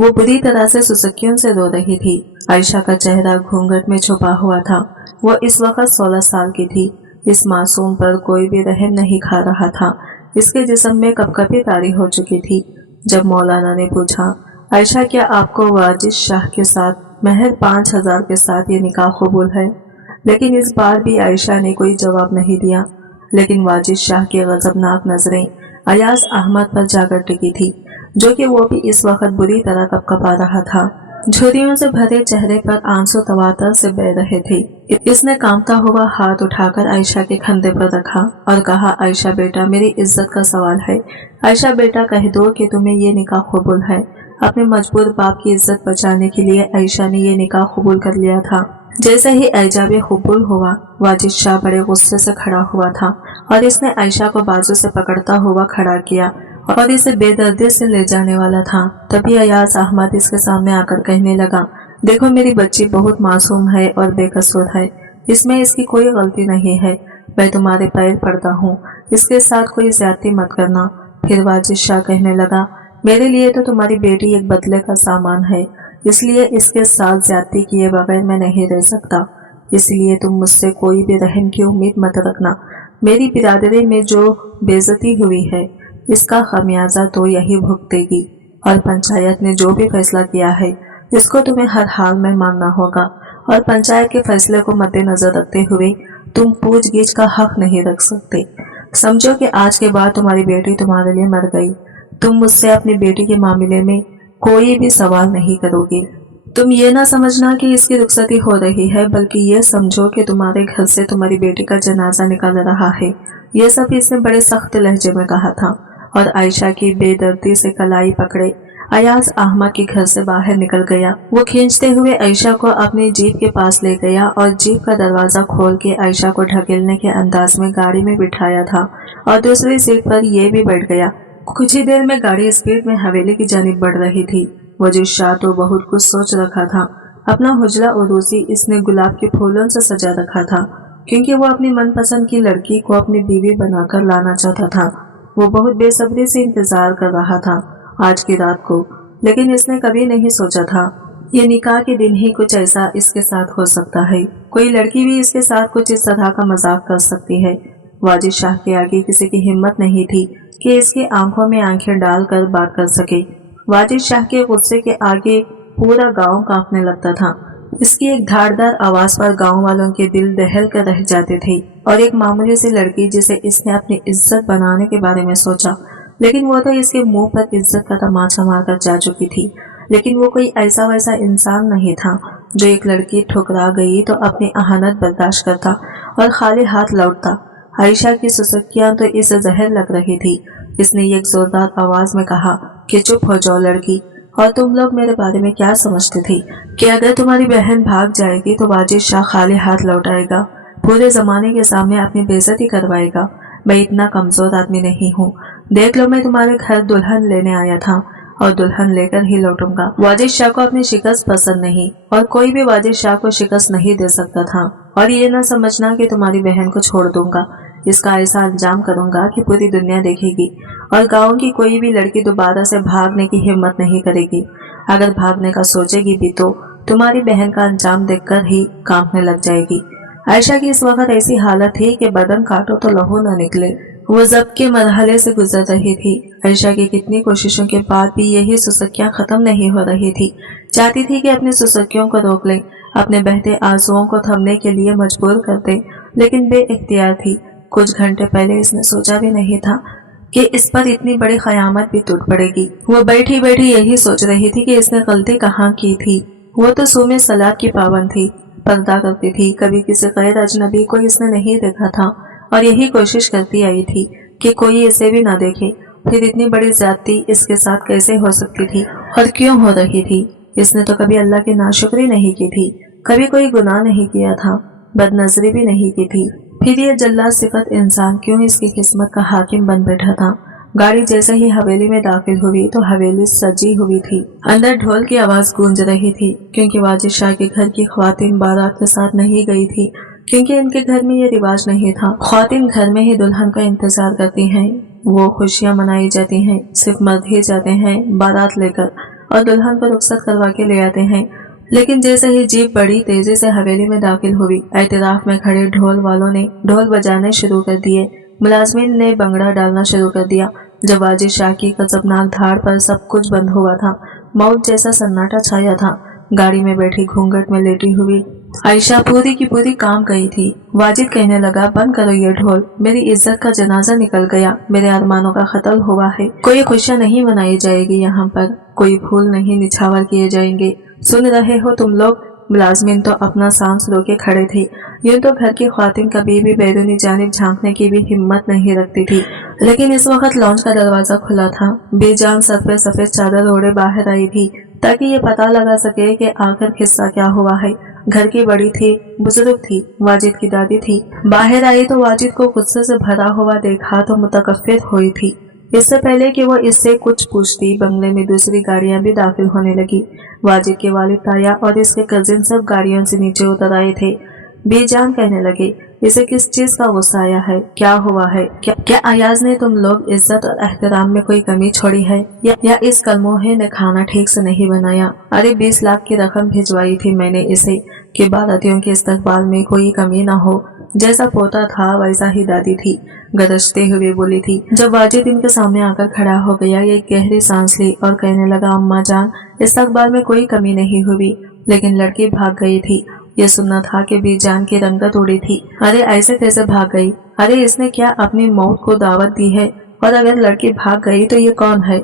वो बुरी तरह से सुसुकियों से रो रही थी। आयशा का चेहरा घूंघट में छुपा हुआ था। वो इस वक्त 16 साल की थी। इस मासूम पर कोई भी रहम नहीं खा रहा था। इसके जिस्म में कपकपी तारी हो चुकी थी। जब मौलाना ने पूछा, आयशा क्या आपको वाजिद शाह के साथ महर 5000 के साथ ये निकाह कबूल है? लेकिन इस बार भी आयशा ने कोई जवाब नहीं दिया। लेकिन वाजिद शाह की गजबनाक नजरें अयाज अहमद पर जाकर टिकी थी, जो कि वो भी इस वक्त बुरी तरह कपकपा रहा था। झुर्रियों से भरे चेहरे पर आंसू तवातर से बह रहे थे। इसने कांपता हुआ हाथ उठाकर आयशा के कंधे पर रखा और कहा, आयशा बेटा, मेरी इज्जत का सवाल है। आयशा बेटा, कह दो कि तुम्हें ये निकाह कबूल है। अपने मजबूर बाप की इज्जत बचाने के लिए आयशा ने ये निकाह कबूल कर लिया था। जैसे ही एजाब कबूल हुआ, वाजिद शाह बड़े गुस्से से खड़ा हुआ था और इसने आयशा को बाजू से पकड़ता हुआ खड़ा किया और इसे बेदर्दी से ले जाने वाला था। तभी अयाज अहमद इसके सामने आकर कहने लगा, देखो मेरी बच्ची बहुत मासूम है और बेकसूर है। इसमें इसकी कोई गलती नहीं है। मैं तुम्हारे पैर पड़ता हूँ, इसके साथ कोई ज्यादती मत करना। फिर वाजिद शाह कहने लगा, मेरे लिए तो तुम्हारी बेटी एक बदले का सामान है, इसलिए इसके साथ ज्यादती किए बगैर मैं नहीं रह सकता। इसलिए तुम मुझसे कोई भी रहम की उम्मीद मत रखना। मेरी बिरादरी में जो बेइज्जती हुई है, इसका खमियाजा तो यही भुगतेगी और पंचायत ने जो भी फैसला किया है, इसको तुम्हें हर हाल में मानना होगा। और पंचायत के फैसले को मद्देनजर रखते हुए तुम पूछगिछ का हक नहीं रख सकते। समझो कि आज के बाद तुम्हारी बेटी तुम्हारे लिए मर गई। तुम मुझसे अपनी बेटी के मामले में कोई भी सवाल नहीं करोगे। तुम ये ना समझना कि इसकी रुखसती हो रही है, बल्कि ये समझो कि तुम्हारे घर से तुम्हारी बेटी का जनाजा निकाल रहा है। ये सब इसने बड़े सख्त लहजे में कहा था और आयशा की बेदर्दी से कलाई पकड़े अयाज अहमद के घर से बाहर निकल गया। वो खींचते हुए आयशा को अपनी जीप के पास ले गया और जीप का दरवाजा खोल के आयशा को ढकेलने के अंदाज में गाड़ी में बिठाया था और दूसरी सीट पर ये भी बैठ गया। कुछ ही देर में गाड़ी स्पीड में हवेली की जानिब बढ़ रही थी। वजीद शाह तो बहुत कुछ सोच रखा था। अपना हुजरा उरूसी इसने गुलाब के फूलों से सजा रखा था, क्योंकि वो अपनी मनपसंद की लड़की को अपनी बीवी बनाकर लाना चाहता था। वो बहुत बेसब्री से इंतजार कर रहा था आज की रात को, लेकिन इसने कभी नहीं सोचा था ये निकाह के दिन ही कुछ ऐसा इसके साथ हो सकता है। कोई लड़की भी इसके साथ कुछ इस तरह का मजाक कर सकती है। वाजिद शाह के आगे किसी की हिम्मत नहीं थी कि इसकी आंखों में आंखें डालकर बात कर सके। वाजिद शाह के गुस्से के आगे पूरा गांव कांपने लगता था। इसकी एक धारदार आवाज पर गांव वालों के दिल दहल कर रह जाते थे। और एक मामूली सी लड़की जिसे इसने अपनी इज्जत बनाने के बारे में सोचा, लेकिन वो तो इसके मुंह पर इज्जत का तमाचा मारकर जा चुकी थी। लेकिन वो कोई ऐसा वैसा इंसान नहीं था जो एक लड़की ठुकरा गई तो अपनी अहानत बर्दाश्त करता और खाली हाथ लौटता। आयशा की सुसुकियां तो इसे जहर लग रही थी। इसने एक जोरदार आवाज में कहा कि चुप हो जाओ लड़की, और तुम लोग मेरे बारे में क्या समझते थे कि अगर तुम्हारी बहन भाग जाएगी तो वाजिद शाह खाली हाथ लौटाएगा, पूरे जमाने के सामने अपनी बेइज्जती करवाएगा। मैं इतना कमजोर आदमी नहीं हूँ। देख लो, मैं तुम्हारे घर दुल्हन लेने आया था और दुल्हन लेकर ही लौटूंगा। वाजिद शाह को अपनी शिकस्त पसंद नहीं और कोई भी वाजिद शाह को शिकस्त नहीं दे सकता था। और ये ना समझना कि तुम्हारी बहन को छोड़ दूंगा। इसका ऐसा अंजाम करूंगा कि पूरी दुनिया देखेगी और गांव की कोई भी लड़की दोबारा से भागने की हिम्मत नहीं करेगी। अगर भागने का सोचेगी भी तो तुम्हारी बहन का अंजाम देखकर ही कांपने लग जाएगी। आयशा की इस वक्त ऐसी हालत थी कि बदन काटो तो लहू न निकले। वो जब्त के मरहले से गुजर रही थी। आयशा की कितनी कोशिशों के बाद भी यही सुसुकियां खत्म नहीं हो रही थी। चाहती थी कि अपनी सुसुकियों को रोक ले, अपने बहते आंसुओं को थमने के लिए मजबूर कर दे, लेकिन बेइख्तियार थी। कुछ घंटे पहले इसने सोचा भी नहीं था कि इस पर इतनी बड़ी क़यामत भी टूट पड़ेगी। वो बैठी बैठी यही सोच रही थी कि इसने गलती कहाँ की थी। वो तो सूमे सलात की पाबंद थी, पर्दा करती थी, कभी किसी गैर अजनबी को इसने नहीं देखा था और यही कोशिश करती आई थी कि कोई इसे भी ना देखे। फिर इतनी बड़ी ज्यादती इसके साथ कैसे हो सकती थी और क्यों हो रही थी? इसने तो कभी अल्लाह की नाशुक्री नहीं की थी, कभी कोई गुनाह नहीं किया था, बदनजरी भी नहीं की थी। फिर ये जल्लाद सिफत इंसान क्यों इसकी किस्मत का हाकिम बन बैठा था? गाड़ी जैसे ही हवेली में दाखिल हुई तो हवेली सजी हुई थी। अंदर ढोल की आवाज गूंज रही थी, क्योंकि वाजिद शाह के घर की ख्वातीन बारात के साथ नहीं गई थी, क्योंकि इनके घर में ये रिवाज नहीं था। ख्वातीन घर में ही दुल्हन का इंतजार करती हैं। वो खुशियां मनाई जाती हैं, सिर्फ मर्द ही जाते हैं बारात लेकर और दुल्हन को रुखसत करवा के ले आते हैं। लेकिन जैसे ही जीप बड़ी तेजी से हवेली में दाखिल हुई, एतराफ में खड़े ढोल वालों ने ढोल बजाने शुरू कर दिए। मुलाजमीन ने बंगड़ा डालना शुरू कर दिया। जब वाजिद शाह की गजबनाक धाड़ पर सब कुछ बंद हुआ था, मौत जैसा सन्नाटा छाया था। गाड़ी में बैठी घूंघट में लेटी हुई आयशा पूरी की पूरी काम गई थी। वाजिद कहने लगा, बंद करो ये ढोल, मेरी इज्जत का जनाजा निकल गया, मेरे अरमानों का कत्ल हुआ है। कोई खुशियां नहीं मनाई जाएगी यहाँ पर, कोई फूल नहीं निछावर किए जाएंगे। सुन रहे हो तुम लोग? मुलाजमीन तो अपना सांस रोके खड़े थे। यूं तो घर की ख्वातीन कभी भी बैरूनी जानिब झांकने की भी हिम्मत नहीं रखती थी, लेकिन इस वक्त लॉन्च का दरवाजा खुला था। बेजान सर पे सफेद चादर ओढ़े बाहर आई थी ताकि ये पता लगा सके कि आखिर किस्सा क्या हुआ है। घर की बड़ी थी, बुजुर्ग थी, वाजिद की दादी थी। बाहर आई तो वाजिद को गुस्से से भरा हुआ देखा तो मुतकफ्फिर हुई थी। इससे पहले कि वो इससे कुछ पूछती, बंगले में दूसरी गाड़ियां भी दाखिल होने लगी। वाजिद के वालिद, ताया और इसके कजिन सब गाड़ियों से नीचे उतर आए थे। बेजान कहने लगे, इसे किस चीज का गुस्सा आया है? क्या हुआ है? क्या अयाज ने तुम लोग इज्जत और एहतराम में कोई कमी छोड़ी है, या इस कलमोहे ने खाना ठीक से नहीं बनाया? अरे 20 लाख की रकम भिजवाई थी मैंने इसे कि बारातियों के इस्तकबाल में कोई कमी ना हो। जैसा पोता था वैसा ही दादी थी, गरजते हुए बोली थी। जब वाजिद इनके सामने आकर खड़ा हो गया, ये गहरी सांस ली और कहने लगा, अम्मा जान, इस्तकबाल में कोई कमी नहीं हुई, लेकिन लड़की भाग गई थी। ये सुनना था कि बेजान की रंगत उड़ी थी। अरे ऐसे कैसे भाग गई? अरे इसने क्या अपनी मौत को दावत दी है? और अगर लड़की भाग गई तो ये कौन है?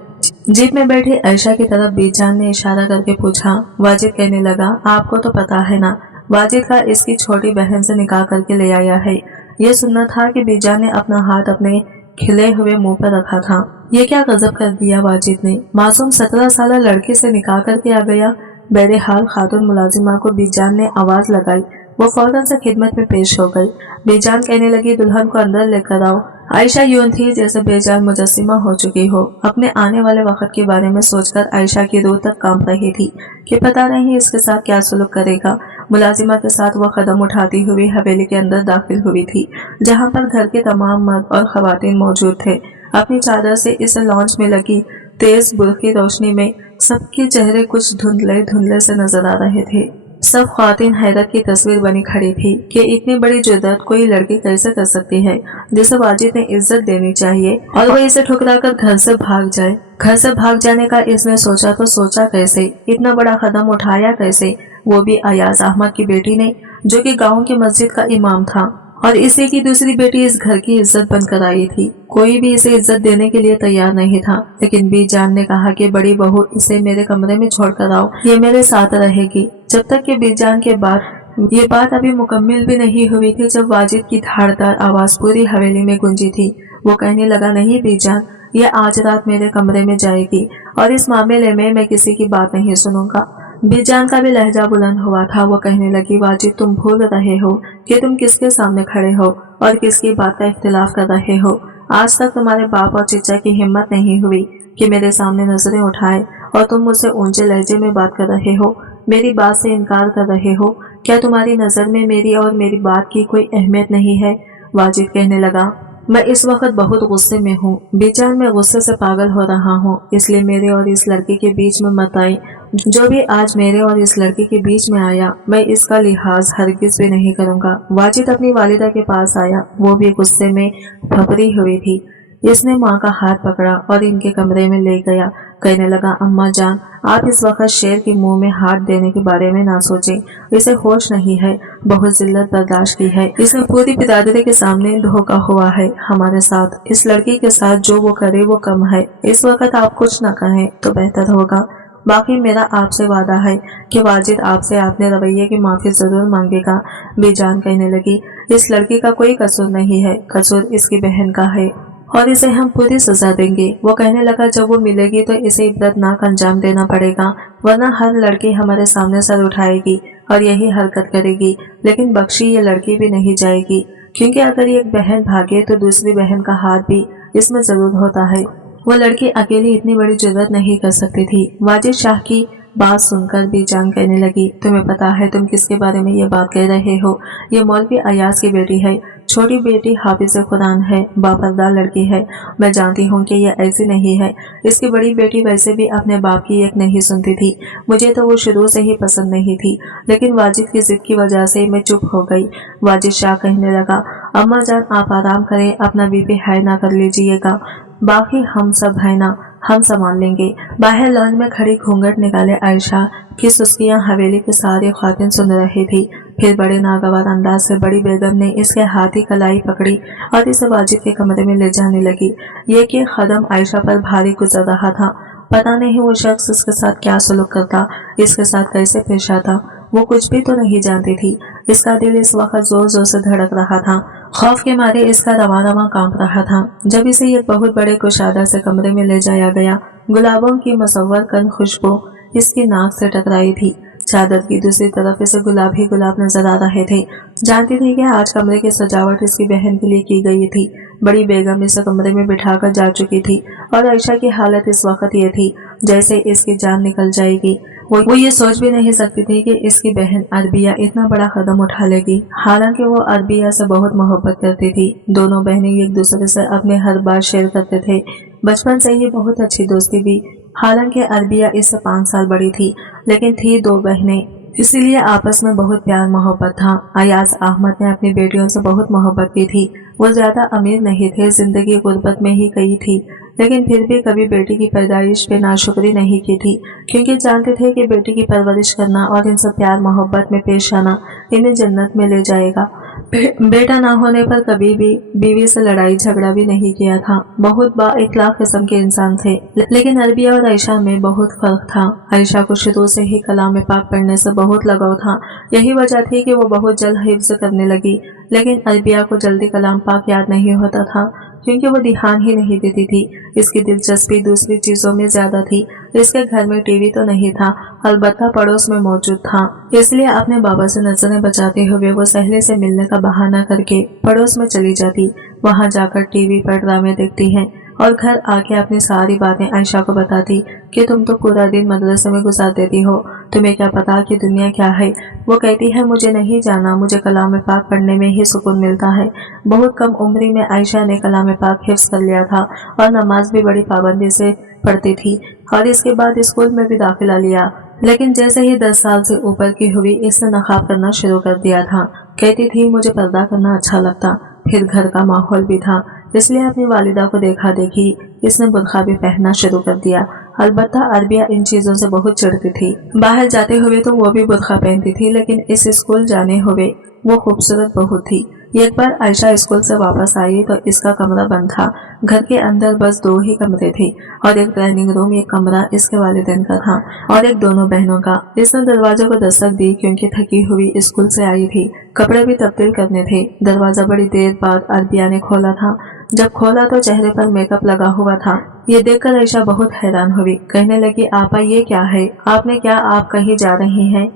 जीप में बैठी आयशा की तरफ बेजान ने इशारा करके पूछा। वाजिद कहने लगा, आपको तो पता है ना, वाजिद का इसकी छोटी बहन से निकाह करके ले आया है। ये सुनना था कि बेजान ने अपना हाथ अपने खिले हुए मुंह पर रखा था। ये क्या गजब कर दिया वाजिद ने, मासूम 17 साल लड़की से निकाह करके आ गया। बहरहाल खातून मुलाजिमा को बेजान ने आवाज लगाई। वो फौरन से खिदमत में पेश हो गई। बेजान कहने लगी, दुल्हन को अंदर लेकर आओ। आयशा यूं थी जैसे बेजान मुजस्सिमा हो चुकी हो। अपने आने वाले वक्त के बारे में सोचकर आयशा की रूह तक कांप रही थी कि पता नहीं इसके साथ क्या सलूक करेगा। मुलाजिमा के साथ वो कदम उठाती हुई हवेली के अंदर दाखिल हुई थी, जहाँ पर घर के तमाम मर्द और खवातीन मौजूद थे। अपनी चादर से इस लॉन्च में लगी तेज बुरकी रोशनी में सबके चेहरे कुछ धुंधले धुंधले से नजर आ रहे थे। सब ख्वातीन हैरत की तस्वीर बनी खड़ी थी कि इतनी बड़ी जुर्रत कोई लड़की कैसे कर सकती है जिसे वाजिद ने इज्जत देनी चाहिए, और वो इसे ठुकराकर घर से भाग जाए। घर से भाग जाने का इसने सोचा तो सोचा कैसे? इतना बड़ा कदम उठाया कैसे? वो भी अयाज अहमद की बेटी ने, जो कि गाँव की मस्जिद का इमाम था, और इसी की दूसरी बेटी इस घर की इज्जत बनकर आई थी। कोई भी इसे इज्जत देने के लिए तैयार नहीं था, लेकिन बेजान ने कहा कि बड़ी बहू, इसे मेरे कमरे में छोड़कर आओ, ये मेरे साथ रहेगी। जब तक कि बेजान के बाद ये बात अभी मुकम्मिल भी नहीं हुई थी, जब वाजिद की धारदार आवाज पूरी हवेली में गूंजी थी। वो कहने लगा, नहीं बेजान, ये आज रात मेरे कमरे में जाएगी और इस मामले में मैं किसी की बात नहीं सुनूंगा। बेजान का भी लहजा बुलंद हुआ था। वो कहने लगी, वाजिद, तुम भूल रहे हो कि तुम किसके सामने खड़े हो और किसकी बात का इख्तिलाफ कर रहे हो। आज तक तुम्हारे बाप और चचा की हिम्मत नहीं हुई कि मेरे सामने नजरें उठाए, और तुम मुझसे ऊंचे लहजे में बात कर रहे हो, मेरी बात से इनकार कर रहे हो। क्या तुम्हारी नजर में मेरी और मेरी बात की कोई अहमियत नहीं है? वाजिद कहने लगा, मैं इस वक्त बहुत गुस्से में हूँ। बेजान, मैं गुस्से से पागल हो रहा हूँ, इसलिए मेरे और इस लड़की के बीच में मत आई। जो भी आज मेरे और इस लड़की के बीच में आया, मैं इसका लिहाज हरगिज भी नहीं करूँगा। वाजिद अपनी वालिदा के पास आया, वो भी गुस्से में भभरी हुई थी। इसने माँ का हाथ पकड़ा और इनके कमरे में ले गया। कहने लगा, अम्मा जान, आप इस वक्त शेर के मुंह में हाथ देने के बारे में ना सोचें। इसे होश नहीं है, बहुत जिल्लत बर्दाश्त की है। इसने पूरी बिरादरी के सामने धोखा हुआ है हमारे साथ। इस लड़की के साथ जो वो करे वो कम है। इस वक्त आप कुछ ना कहें तो बेहतर होगा। बाकी मेरा आपसे वादा है कि वाजिद आपसे अपने रवैये की माफी जरूर मांगेगा। बेजान कहने लगी, इस लड़की का कोई कसूर नहीं है, कसूर इसकी बहन का है और इसे हम पूरी सजा देंगे। वो कहने लगा, जब वो मिलेगी तो इसे इबरतनाक अंजाम देना पड़ेगा, वरना हर लड़की हमारे सामने सर उठाएगी और यही हरकत करेगी। लेकिन बख्शी ये लड़की भी नहीं जाएगी, क्योंकि अगर एक बहन भागे तो दूसरी बहन का हाथ भी इसमें जरूर होता है। वो लड़की अकेली इतनी बड़ी जुर्रत नहीं कर सकती थी। वाजिद शाह की बात सुनकर बेजान कहने लगी, तुम्हें पता है तुम किसके बारे में ये बात कह रहे हो? ये मौलवी अयाज की बेटी है। छोटी बेटी हाफिज़ कुरान है, बापर्दा लड़की है। मैं जानती हूँ कि यह ऐसी नहीं है। इसकी बड़ी बेटी वैसे भी अपने बाप की एक नहीं सुनती थी। मुझे तो वो शुरू से ही पसंद नहीं थी, लेकिन वाजिद की जिद की वजह से मैं चुप हो गई। वाजिद शाह कहने लगा, अम्मा जान आप आराम करें, अपना बीपी हाई ना कर लीजिएगा, बाकी हम सब है ना, हम संभाल लेंगे। बाहर लॉन में खड़ी घूंघट निकाले आयशा की सुस्कियां हवेली के सारे खातिन सुन रही थी। फिर बड़े नागवार अंदाज से बड़ी बेगम ने इसके हाथ की कलाई पकड़ी और इसे वाजिद के कमरे में ले जाने लगी। ये कि कदम आयशा पर भारी गुजर रहा था। पता नहीं वो शख्स उसके साथ क्या सलूक करता, इसके साथ कैसे पेश आता। वो कुछ भी तो नहीं जानती थी। इसका दिल इस वक्त जोर जोर से धड़क रहा था। खौफ के मारे इसका रवा रवा कांप रहा था। जब इसे एक बहुत बड़े कुशादा से कमरे में ले जाया गया, गुलाबों की मुसव्वर कन खुशबू इसकी नाक से टकराई थी। चादर की दूसरी तरफ इसे गुलाब ही गुलाब नजर आ रहे थे। जानती थी कि आज कमरे की सजावट इसकी बहन के लिए की गई थी। बड़ी बेगम इसे कमरे में बिठाकर जा चुकी थी और आयशा की हालत इस वक्त ये थी जैसे इसकी जान निकल जाएगी। वो ये सोच भी नहीं सकती थी कि इसकी बहन अरबिया इतना बड़ा कदम उठा लेगी। हालांकि वो अरबिया से बहुत मोहब्बत करती थी। दोनों बहनें एक दूसरे से अपने हर बात शेयर करते थे। बचपन से ही बहुत अच्छी दोस्ती भी। हालांकि अरबिया इससे 5 साल बड़ी थी, लेकिन थी 2 बहनें, इसीलिए आपस में बहुत प्यार मोहब्बत था। अयाज अहमद ने अपनी बेटियों से बहुत मोहब्बत की थी। वो ज्यादा अमीर नहीं थे, जिंदगी गुर्बत में ही गई थी, लेकिन फिर भी कभी बेटी की पैदाइश पे नाशुक्री नहीं की थी, क्योंकि जानते थे कि बेटी की परवरिश करना और इनसे प्यार मोहब्बत में पेश आना इन्हें जन्नत में ले जाएगा। बेटा ना होने पर कभी भी बीवी से लड़ाई झगड़ा भी नहीं किया था। बहुत बा-इखलाक किस्म के इंसान थे, लेकिन अरबिया और आयशा में बहुत फर्क था। आयशा को शुरू से ही कलाम पाक पढ़ने से बहुत लगाव था। यही वजह थी कि वो बहुत जल्द हिफ्ज करने लगी, लेकिन अरबिया को जल्दी कलाम पाक याद नहीं होता था, क्योंकि वो ध्यान ही नहीं देती थी। इसकी दिलचस्पी दूसरी चीजों में ज्यादा थी। इसके घर में टीवी तो नहीं था, अलबत्ता पड़ोस में मौजूद था। इसलिए अपने बाबा से नजरें बचाते हुए वो सहेली से मिलने का बहाना करके पड़ोस में चली जाती। वहां जाकर टीवी पर ड्रामे देखती है और घर आके अपनी सारी बातें आयशा को बताती कि तुम तो पूरा दिन मदरसे में गुजार देती हो, तुम्हें क्या पता कि दुनिया क्या है। वो कहती है, मुझे नहीं जाना, मुझे कलाम पाक पढ़ने में ही सुकून मिलता है। बहुत कम उम्र में आयशा ने कलाम पाक हिफ्ज कर लिया था और नमाज भी बड़ी पाबंदी से पढ़ती थी और इसके बाद स्कूल में भी दाखिला लिया। लेकिन जैसे ही 10 साल से ऊपर की हुई, इसने नकाब करना शुरू कर दिया था। कहती थी मुझे पर्दा करना अच्छा लगता। फिर घर का माहौल भी था, इसलिए अपनी वालिदा को देखा देखी इसने बुर्खा भी पहनना शुरू कर दिया। अलबत्ता अरबिया इन चीजों से बहुत चिढ़ती थी। बाहर जाते हुए तो वो भी बुर्खा पहनती थी, लेकिन इस स्कूल जाने हुए वो खूबसूरत बहुत थी। एक बार आयशा स्कूल से वापस आई तो इसका कमरा बंद था। घर के अंदर बस 2 ही कमरे थे और एक डाइनिंग रूम, एक कमरा इसके वालिदैन का था और एक दोनों बहनों का। इसने दरवाजे को दस्तक दी क्योंकि थकी हुई स्कूल से आई थी, कपड़े भी तब्दील करने थे। दरवाजा बड़ी देर बाद अरबिया ने खोला था। जब खोला तो चेहरे पर मेकअप लगा हुआ था। ये देखकर आयशा बहुत हैरान हुई। कहने लगी, आपा ये क्या है, आपने क्या, आप कहीं जा रही हैं?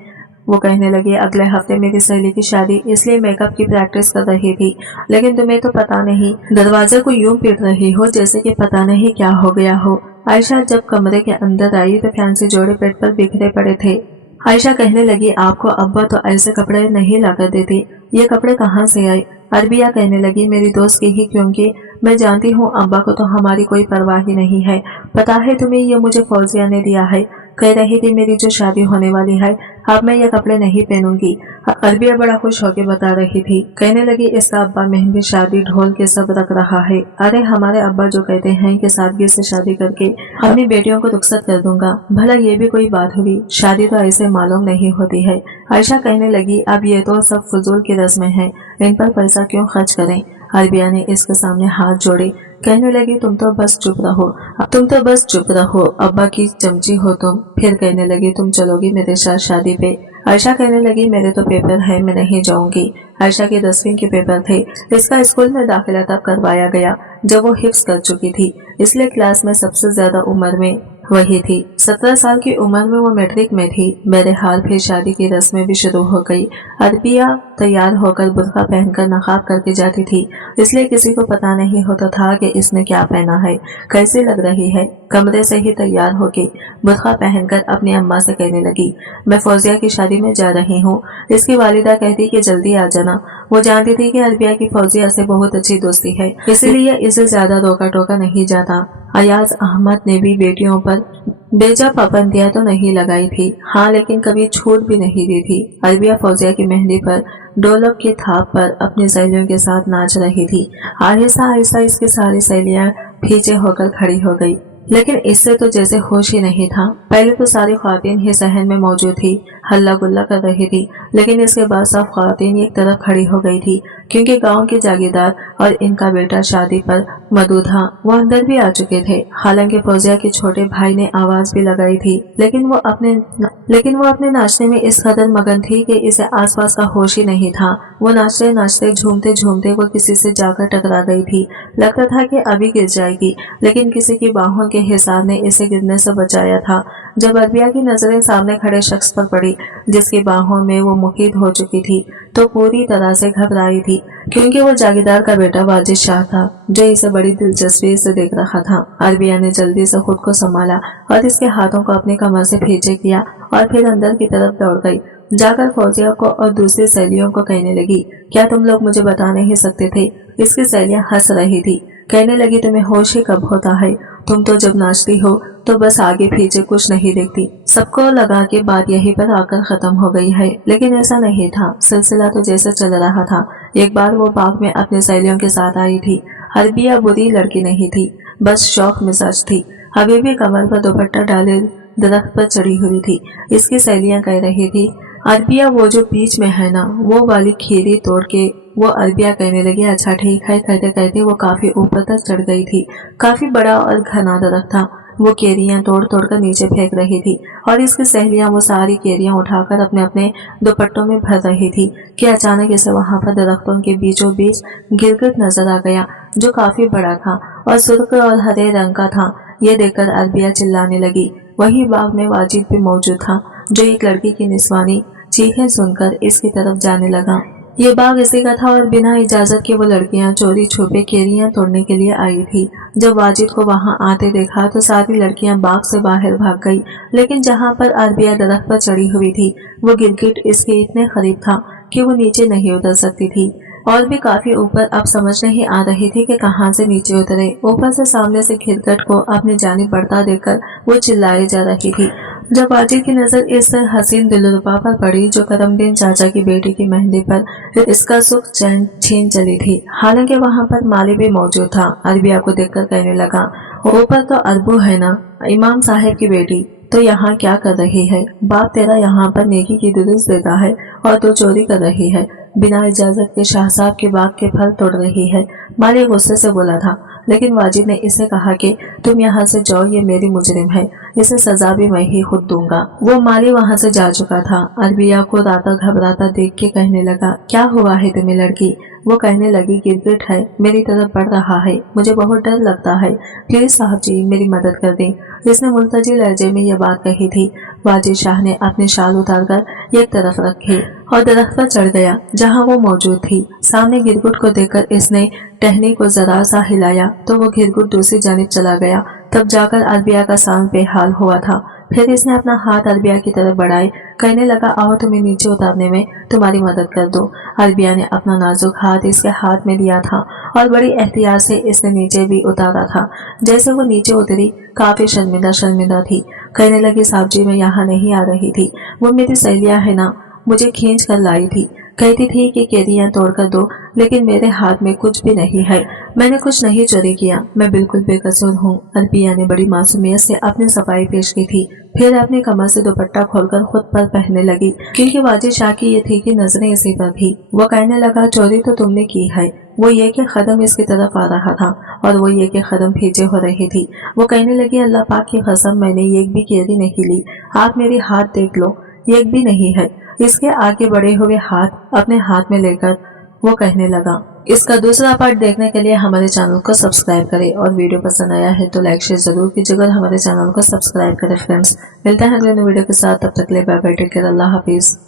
वो कहने लगी, अगले हफ्ते मेरी सहेली की शादी, इसलिए मेकअप की प्रैक्टिस कर रही थी। लेकिन तुम्हें तो पता नहीं, दरवाजे को यूं पीट रही हो जैसे कि पता नहीं क्या हो गया हो। आयशा जब कमरे के अंदर आई तो फैंसी जोड़े बेड पर बिखरे पड़े थे। आयशा कहने लगी, आपको अब्बा तो ऐसे कपड़े नहीं लाकर देते, ये कपड़े कहाँ से आए? अरबिया कहने लगी, मेरी दोस्त की ही, क्योंकि मैं जानती हूँ अब्बा को तो हमारी कोई परवाह ही नहीं है। पता है तुम्हें, ये मुझे फौजिया ने दिया है। कह रही थी मेरी जो शादी होने वाली है, अब मैं ये कपड़े नहीं पहनूंगी। अरबिया बड़ा खुश होकर बता रही थी। कहने लगी, इसका अब्बा मेहंदी शादी ढोल के सब रख रहा है। अरे हमारे अब्बा जो कहते हैं कि सादगी से शादी करके अपनी बेटियों को रुखसत कर दूंगा, भला ये भी कोई बात हुई? शादी तो ऐसे मालूम नहीं होती है। आयशा कहने लगी, अब ये तो सब फजूल की रस्में हैं, इन पर पैसा क्यों खर्च करें? अरबिया ने इसके सामने हाथ जोड़े। कहने लगी, तुम तो बस चुप रहो, अब्बा की चमची हो तुम। फिर कहने लगी, तुम चलोगी मेरे साथ शादी पे? आयशा कहने लगी, मेरे तो पेपर है, मैं नहीं जाऊंगी। आयशा के 10वीं के पेपर थे। इसका स्कूल में दाखिला तब करवाया गया जब वो हिफ्ज कर चुकी थी, इसलिए क्लास में सबसे ज्यादा उम्र में वही थी। 17 साल की उम्र में वो मैट्रिक में थी। बहरहाल फिर शादी की रस्में भी शुरू हो गई। अरबिया तैयार होकर बुर्का पहनकर नकाब करके जाती थी, इसलिए किसी को पता नहीं होता था कि इसने क्या पहना है, कैसी लग रही है। कमरे से ही तैयार होके बुर्का पहनकर अपनी अम्मा से कहने लगी, मैं फौजिया की शादी में जा रही हूँ। इसकी वालिदा कहती कि जल्दी आ जाना। वो जानती थी कि अरबिया की फौजिया से बहुत अच्छी दोस्ती है, इसीलिए इसे ज्यादा रोका टोका नहीं जाता। अयाज अहमद ने भी बेटियों पर बेजा पाबंदियां तो नहीं लगाई थी, हाँ, लेकिन कभी छूट भी नहीं दी थी। अरबिया फौजिया की मेहंदी पर ढोलक की थाप पर अपनी सहेलियों के साथ नाच रही थी। आहिस्ता आहिस्ता इसकी सारी सहेलियां पीछे होकर खड़ी हो गई, लेकिन इससे तो जैसे होश ही नहीं था। पहले तो सारी ख्वातीन ही सहन में मौजूद थी, हल्ला गुल्ला कर रही थी, लेकिन इसके बाद सब ख्वातीन एक तरफ खड़ी हो गई थी, क्योंकि गांव के जागीरदार और इनका बेटा शादी पर मदू था। वो अंदर भी आ चुके थे। हालांकि फौजिया के छोटे भाई ने आवाज भी लगाई थी, लेकिन वो अपने नाचने में इस कदर मगन थी कि इसे आसपास का होश ही नहीं था। वो नाचते नाचते झूमते झूमते वो किसी से जाकर टकरा गई थी। लगता था कि अभी गिर जाएगी, लेकिन किसी की बाहों के हिसाब ने इसे गिरने से बचाया था। जब अरबिया की नजरें सामने खड़े शख्स पर पड़ी, जिसकी बाहों में वो मुकीद हो चुकी थी, तो पूरी तरह से घबराई थी, क्योंकि वो जागीरदार का बेटा वाजिद शाह था, जो इसे बड़ी दिलचस्पी से देख रहा था। अरबिया ने जल्दी से खुद को संभाला और इसके हाथों को अपनी कमर से पीछे किया और फिर अंदर की तरफ दौड़ गई। जाकर फौजिया को और दूसरी सहेलियों को कहने लगी, क्या तुम लोग मुझे बता नहीं सकते थे? इसकी सहेलियां हंस रही थी। कहने लगी, तुम्हें होश ही कब होता है? तुम तो जब नाचती हो तो बस आगे पीछे कुछ नहीं देखती। सबको लगा कि बात यहीं पर आकर खत्म हो गई है, लेकिन ऐसा नहीं था। सिलसिला तो जैसे चल रहा था। एक बार वो बाग में अपने सहेलियों के साथ आई थी। अरबिया बुरी लड़की नहीं थी, बस शौक मिजाज थी। अभी भी कमर पर दुपट्टा डाले दरख्त पर चढ़ी हुई थी। इसकी सहेलियां कह रही थी, अरबिया वो जो बीच में है ना, वो वाली खीरी तोड़ के। वो अरबिया कहने लगी, अच्छा ठीक है। कहते कहते वो काफी ऊपर तक चढ़ गई थी। काफी बड़ा और घना दरख्त था। वो केरियां तोड़ तोड़ कर नीचे फेंक रही थी और इसकी सहेलियां वो सारी केरियां उठाकर अपने अपने दुपट्टों में भर रही थी कि अचानक इसे वहां पर दरख्तों के बीचों बीच गिरगिट नजर आ गया, जो काफी बड़ा था और सुर्ख और हरे रंग का था। ये देखकर अरबिया चिल्लाने लगी। वही बाग में वाजिद भी मौजूद था, जो एक लड़की की निस्वानी चीखें सुनकर इसकी तरफ जाने लगा। ये बाग इसी का था और बिना इजाजत के वो लड़कियां चोरी छुपे केरियां तोड़ने के लिए आई थी। जब वाजिद को वहां आते देखा तो सारी लड़कियां बाग से बाहर भाग गई, लेकिन जहां पर अरबिया दरख्त पर चढ़ी हुई थी, वो गिरगिट इसके इतने करीब था कि वो नीचे नहीं उतर सकती थी और भी काफी ऊपर। अब समझ नहीं आ रही थी कि कहां से नीचे उतरे। ऊपर से सामने से गिरगिट को अपनी जानिब बढ़ता देखकर वो चिल्लाई जा रही थी। जब वाजिद की नजर इस हसीन दिलरुबा पर पड़ी, जो करमदीन चाचा की बेटी की मेहंदी पर इसका सुख चैन छीन चली थी, हालांकि वहां पर माली भी मौजूद था, अरबिया को देखकर कहने लगा, ऊपर तो अरबू है ना, इमाम साहब की बेटी, तो यहाँ क्या कर रही है? बाप तेरा यहाँ पर नेकी की दुरुस्त देता है और तू चोरी कर रही है, बिना इजाजत के शाह साहब के बाग के फल तोड़ रही है। माली गुस्से से बोला था, लेकिन वाजिद ने इसे कहा कि तुम यहाँ से जाओ, ये मेरी मुजरिम है, इसे सजा भी मैं ही खुद दूंगा। वो माली वहाँ से जा चुका था। अरबिया को राता घबराता देख के कहने लगा, क्या हुआ है तुम्हें लड़की? वो कहने लगी, गिरगिट है, मेरी तरफ बढ़ रहा है, मुझे बहुत डर लगता है, प्लीज साहब जी मेरी मदद कर दें। इसने मुल्तजी लहजे में यह बात कही थी। वाजिद शाह ने अपनी शाल उतारकर एक तरफ रखी और दरख्त पर चढ़ गया जहां वो मौजूद थी। सामने गिरगिट को देखकर इसने टहनी को जरा सा हिलाया तो वो गिरगिट दूसरी जानिब चला गया। तब जाकर अरबिया का सांस बेहाल हुआ था। फिर इसने अपना हाथ अरबिया की तरफ बढ़ाए, कहने लगा, आओ तुम्हें नीचे उतारने में तुम्हारी मदद कर दो। अरबिया ने अपना नाजुक हाथ इसके हाथ में दिया था और बड़ी एहतियात से इसने नीचे भी उतारा था। जैसे वो नीचे उतरी, काफी शर्मिंदा थी। कहने लगी, साहब जी मैं यहाँ नहीं आ रही थी, वो मेरी सहेलियां है ना, मुझे खींच कर लाई थी। कहती थी कि केरियां तोड़कर दो, लेकिन मेरे हाथ में कुछ भी नहीं है, मैंने कुछ नहीं चोरी किया, मैं बिल्कुल बेकसूर हूँ। अरबिया ने बड़ी मासूमियत से अपनी सफाई पेश की थी। फिर अपनी कमर से दुपट्टा खोलकर खुद पर पहनने लगी, क्योंकि वाजिद शाह की ये थी कि नजरें इसी पर थी। वो कहने लगा, चोरी तो तुमने की है। वो ये कि कदम इसकी तरफ आ रहा था और वो ये कि कदम पीछे हो रही थी। वो कहने लगी, अल्लाह पाक की कसम, मैंने एक भी केरी नहीं ली, आप मेरी हाथ देख लो, एक भी नहीं है। इसके आगे बढ़े हुए हाथ अपने हाथ में लेकर वो कहने लगा, اس کا دوسرا پارٹ دیکھنے کے لیے ہمارے چینل کو سبسکرائب کریں اور ویڈیو پسند آیا ہے تو لائک شیئر ضرور کیجیے گا، ہمارے چینل کو سبسکرائب کریں۔ فرینڈز ملتے ہیں اگلے ویڈیو کے ساتھ، تب تک کے لیے بائے بائے، ٹیک کیئر، اللہ حافظ۔